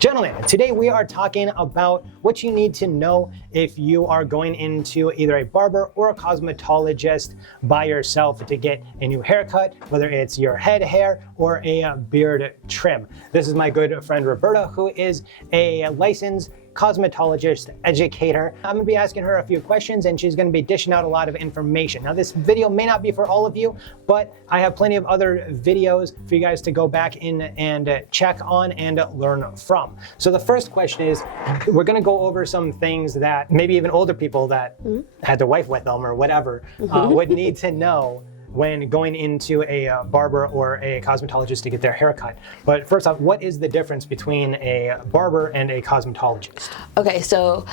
Gentlemen, today we are talking about what you need to know if you are going into either a barber or a cosmetologist by yourself to get a new haircut, whether it's your head hair or a beard trim. This is my good friend Roberta, who is a licensed cosmetologist educator. I'm gonna be asking her a few questions and she's gonna be dishing out a lot of information. Now this video may not be for all of you, but I have plenty of other videos for you guys to go back in and check on and learn from. So the first question is, we're gonna go over some things that maybe even older people that had their wife wet them or whatever would need to know when going into a barber or a cosmetologist to get their hair cut. But first off, what is the difference between a barber and a cosmetologist? Okay, so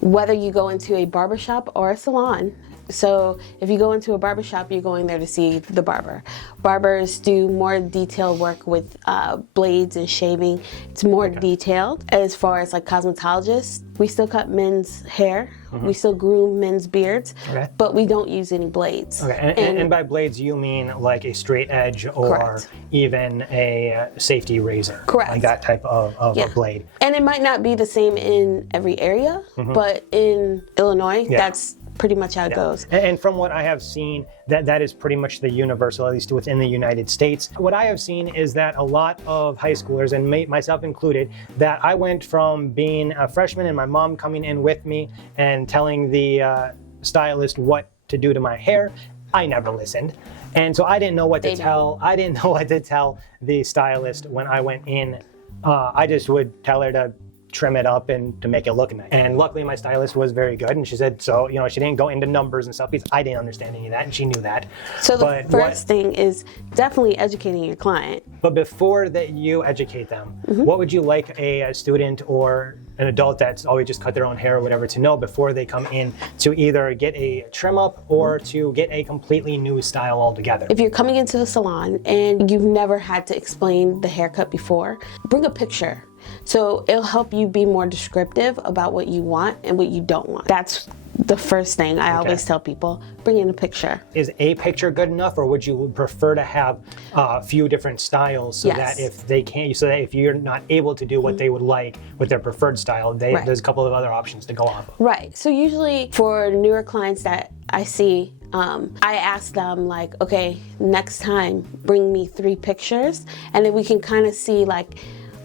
whether you go into a barbershop or a salon, so if you go into a barbershop, you're going there to see the barber. Barbers do more detailed work with blades and shaving. It's more detailed. As far as like cosmetologists, we still cut men's hair. We still groom men's beards, but we don't use any blades. Okay, and by blades you mean like a straight edge or even a safety razor. Correct. Like that type of a blade. And it might not be the same in every area, but in Illinois, that's pretty much how it goes. And from what I have seen, that is pretty much the universal, at least within the United States. What I have seen is that a lot of high schoolers, and myself included, that I went from being a freshman and my mom coming in with me and telling the stylist what to do to my hair. I never listened. And so I didn't know what to tell. I didn't know what to tell the stylist when I went in. I just would tell her to trim it up and to make it look nice. And luckily my stylist was very good and she said, so, you know, she didn't go into numbers and stuff because I didn't understand any of that and she knew that. So the first thing is definitely educating your client. But before that you educate them, what would you like a student or an adult that's always just cut their own hair or whatever to know before they come in to either get a trim up or to get a completely new style altogether? If you're coming into the salon and you've never had to explain the haircut before, bring a picture. So it'll help you be more descriptive about what you want and what you don't want. That's the first thing I always tell people, bring in a picture. Is a picture good enough, or would you prefer to have a few different styles so that if they can't, so that if you're not able to do what they would like with their preferred style, there's a couple of other options to go off of? Right, so usually for newer clients that I see, I ask them like, okay, next time bring me 3 pictures, and then we can kind of see like,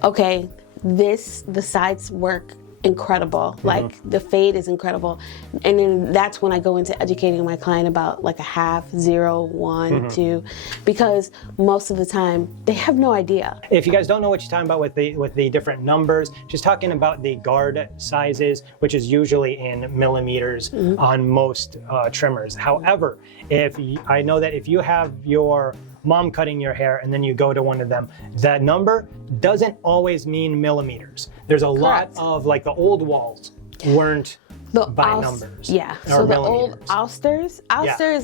okay, the sides work incredible, like the fade is incredible, and then that's when I go into educating my client about like a half, 0, 1, 2, because most of the time they have no idea. If you guys don't know what you're talking about with the different numbers, just talking about the guard sizes, which is usually in millimeters on most trimmers. However, I know that if you have your mom cutting your hair and then you go to one of them, that number doesn't always mean millimeters. There's a lot of, like, the old walls weren't by numbers. Yeah, so the old Ulster is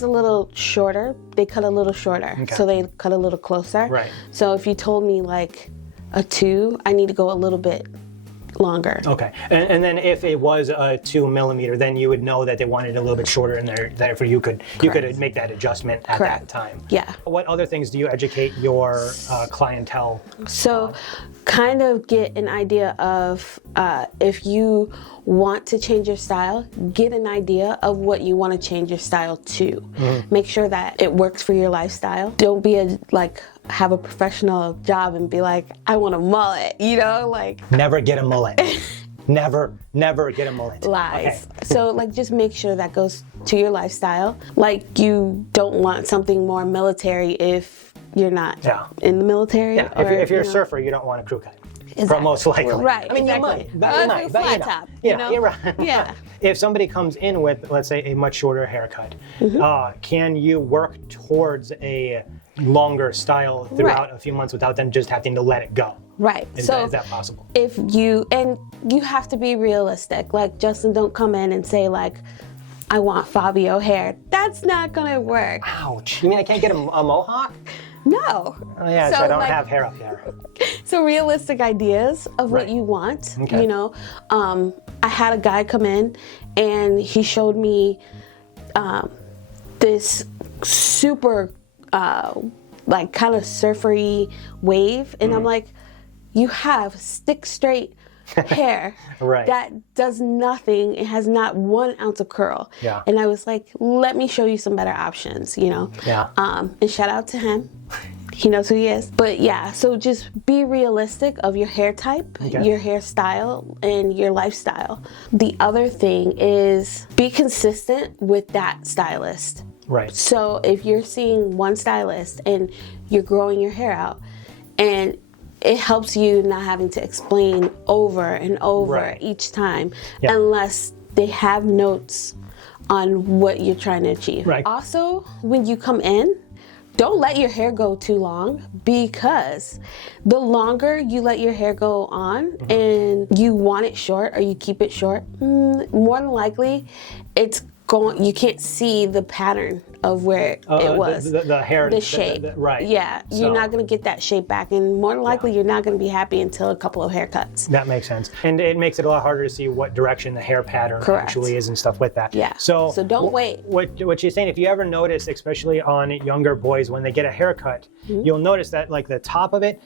a little shorter. They cut a little shorter, so they cut a little closer. Right. So if you told me like a 2, I need to go a little bit longer. Okay, and then if it was a 2 millimeter, then you would know that they wanted a little bit shorter in there, therefore you could make that adjustment at that time. Yeah. What other things do you educate your clientele? So kind of get an idea of if you want to change your style, get an idea of what you want to change your style to. Make sure that it works for your lifestyle. Don't be have a professional job and be like, I want a mullet, you know, like. Never get a mullet. Never get a mullet. Lies. Okay. So like just make sure that goes to your lifestyle. Like you don't want something more military if you're not in the military. Yeah. Or, if you're a surfer, you don't want a crew cut. Exactly. Most likely. Right. I mean, you might, but flat top. You know? You're right. Yeah. If somebody comes in with, let's say, a much shorter haircut, can you work towards a longer style throughout a few months without them just having to let it go? Right. Is that possible? If you have to be realistic. Like, Justin, don't come in and say like, I want Fabio hair. That's not gonna work. Ouch. You mean I can't get a mohawk? No. Oh yeah, so I don't have hair up there. So realistic ideas of what you want, you know. I had a guy come in and he showed me this super like kind of surfery wave, and I'm like, you have stick straight hair Right. that does nothing. It has not 1 ounce of curl. Yeah. And I was like, let me show you some better options, you know? Yeah. And shout out to him. He knows who he is. But yeah, so just be realistic of your hair type, your hairstyle, and your lifestyle. The other thing is be consistent with that stylist. Right. So if you're seeing one stylist and you're growing your hair out, and it helps you not having to explain over and over each time, unless they have notes on what you're trying to achieve. Right. Also, when you come in, don't let your hair go too long, because the longer you let your hair go on and you want it short or you keep it short, more than likely you can't see the pattern of where it was. The hair. The shape. Right. Yeah, you're not going to get that shape back, and more than likely you're not going to be happy until a couple of haircuts. That makes sense. And it makes it a lot harder to see what direction the hair pattern actually is and stuff with that. Yeah. So don't wait. What you're saying, if you ever notice, especially on younger boys, when they get a haircut, you'll notice that like the top of it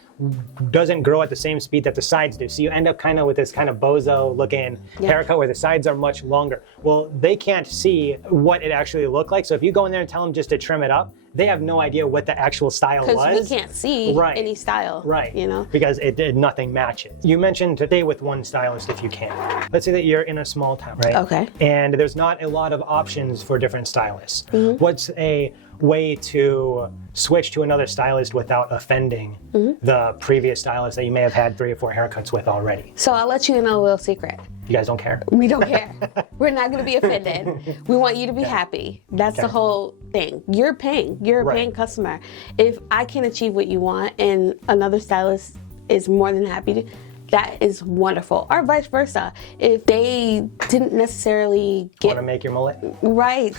doesn't grow at the same speed that the sides do. So you end up kind of with this kind of bozo looking haircut where the sides are much longer. Well, they can't see what it actually looked like. So if you go in there and tell them just to trim it up, they have no idea what the actual style was. Because we can't see any style. Right. You know? Because nothing matches. You mentioned to stay with one stylist if you can. Let's say that you're in a small town, right? Okay. And there's not a lot of options for different stylists. What's a way to switch to another stylist without offending the previous stylist that you may have had 3 or 4 haircuts with already? So I'll let you in on a little secret. You guys don't care? We don't care. We're not going to be offended. We want you to be happy. That's the whole thing. You're paying. You're a paying customer. If I can achieve what you want and another stylist is more than happy to, that is wonderful. Or vice versa. If they didn't necessarily Want to make your mullet? right.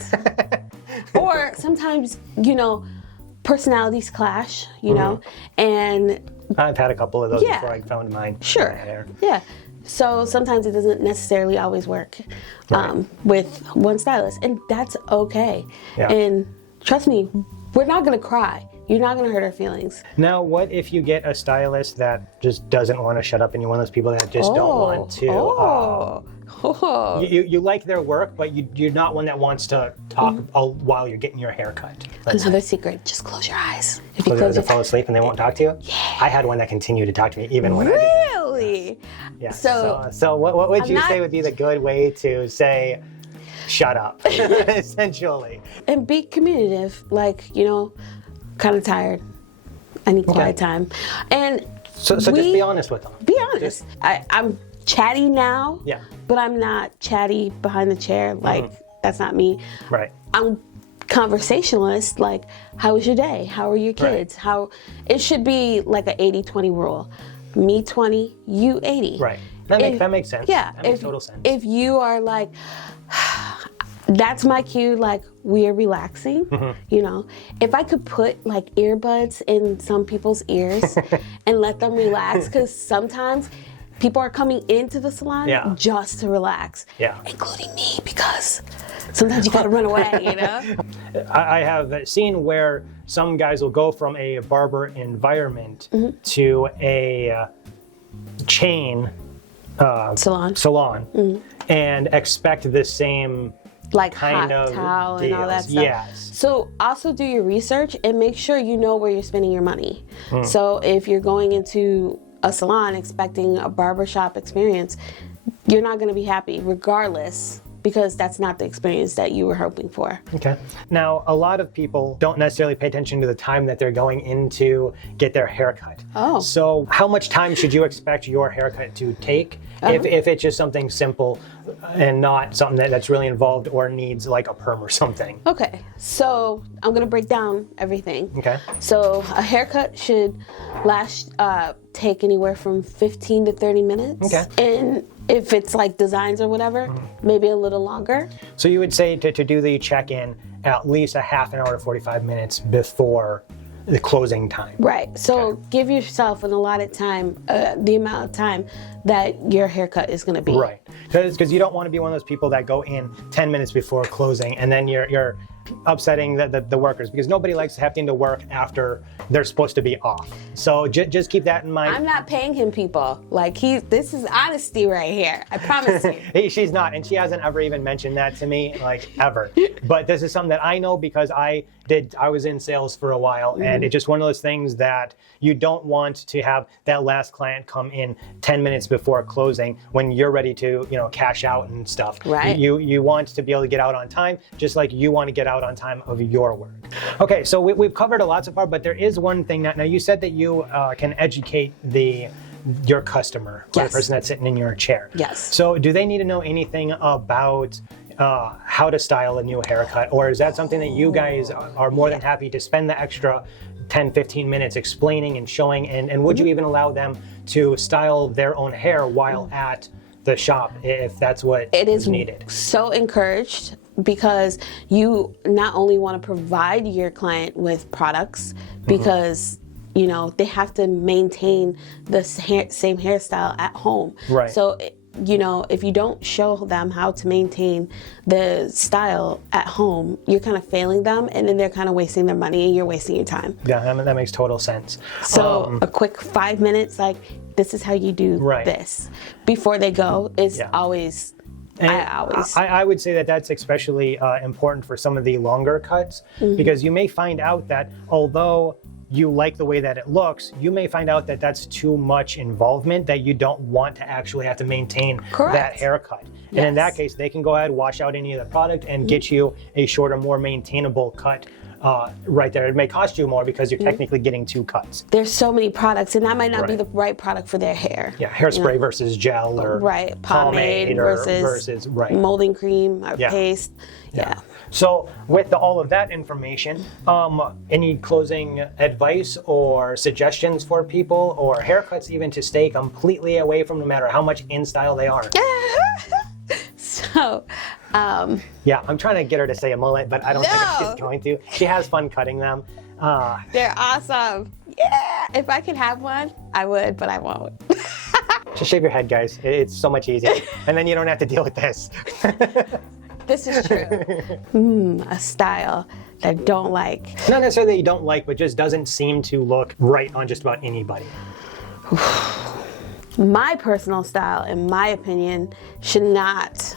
Or sometimes, personalities clash, you know, and I've had a couple of those before I found mine. Sure. Hair. Yeah. So sometimes it doesn't necessarily always work with one stylist, and that's okay. Yeah. And trust me, we're not going to cry. You're not going to hurt our feelings. Now, what if you get a stylist that just doesn't want to shut up and you're one of those people that just don't want to... You like their work, but you're not one that wants to talk while you're getting your hair cut. Another secret, just close your eyes. If you fall asleep and they won't talk to you? Yeah. I had one that continued to talk to me even when I did that. Really? Yeah. So what would you say would be the good way to say, shut up, essentially? And be communicative, kind of tired. I need quiet time. And so just be honest with them. Be honest. I'm chatty now, yeah, but I'm not chatty behind the chair. That's not me. Right. I'm conversationalist. Like, how was your day? How are your kids? It should be like an 80-20 rule. Me 20, you 80. Right. That makes sense. Yeah. That makes total sense. If you are like, that's my cue, like, we are relaxing, If I could put like earbuds in some people's ears and let them relax, because sometimes people are coming into the salon just to relax, including me, because sometimes you gotta run away, I have seen where some guys will go from a barber environment to a chain salon and expect the same kind hot of towel deals. and all that stuff. Yes. So also do your research and make sure you know where you're spending your money. So if you're going into a salon expecting a barbershop experience, you're not going to be happy regardless, because that's not the experience that you were hoping for. Okay. Now, a lot of people don't necessarily pay attention to the time that they're going in to get their haircut. Oh. So how much time should you expect your haircut to take if it's just something simple and not something that's really involved or needs like a perm or something? Okay, so I'm going to break down everything. Okay. So a haircut should take anywhere from 15 to 30 minutes. Okay. And if it's like designs or whatever, maybe a little longer. So you would say to do the check-in at least a half an hour to 45 minutes before the closing time. Right. So give yourself an allotted time, the amount of time that your haircut is going to be. Right. Because you don't want to be one of those people that go in 10 minutes before closing and then you're upsetting the workers, because nobody likes having to work after they're supposed to be off. So just keep that in mind. I'm not paying him, people. Like, this is honesty right here. I promise you. She's not, and she hasn't ever even mentioned that to me, like, ever. But this is something that I know because I was in sales for a while, and it's just one of those things that you don't want to have that last client come in 10 minutes before closing when you're ready to, cash out and stuff. Right. You want to be able to get out on time, just like you want to get out on time of your work. Okay, so we've covered a lot so far, but there is one thing that, now you said that you can educate your customer, or the person that's sitting in your chair. Yes. So do they need to know anything about how to style a new haircut, or is that something that you guys are more than happy to spend the extra 10-15 minutes explaining and showing, and would you even allow them to style their own hair while at the shop if that's what is needed? So encouraged, because you not only want to provide your client with products, because they have to maintain the same hairstyle at home. Right. So if you don't show them how to maintain the style at home, you're kind of failing them, and then they're kind of wasting their money and you're wasting your time. Yeah, that makes total sense. So a quick 5 minutes, like, this is how you do this before they go is always. I would say that that's especially important for some of the longer cuts, because you may find out that although you like the way that it looks, you may find out that that's too much involvement, that you don't want to actually have to maintain that haircut. And in that case, they can go ahead, wash out any of the product, and get you a shorter, more maintainable cut right there. It may cost you more because you're technically getting 2 cuts. There's so many products, and that might not be the right product for their hair. Yeah, hairspray versus gel, or pomade versus molding cream or paste. Yeah. So with all of that information, any closing advice or suggestions for people, or haircuts even to stay completely away from, no matter how much in style they are? So, yeah, I'm trying to get her to say a mullet, but I don't think she's going to. She has fun cutting them. They're awesome. Yeah, if I could have one, I would, but I won't. Just shave your head, guys. It's so much easier. And then you don't have to deal with this. This is true. A style that I don't like. Not necessarily that you don't like, but just doesn't seem to look right on just about anybody. My personal style, in my opinion, should not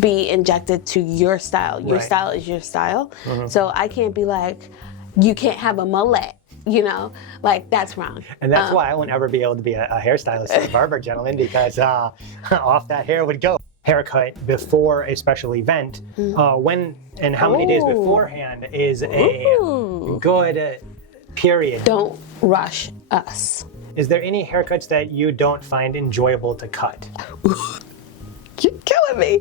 be injected to your style. Your style is your style. So I can't be like, you can't have a mullet. Like, that's wrong. And that's why I won't ever be able to be a hairstylist or barber, gentlemen, because off that hair would go. Haircut before a special event, when and how many days beforehand is a good period. Don't rush us. Is there any haircuts that you don't find enjoyable to cut? You're killing me.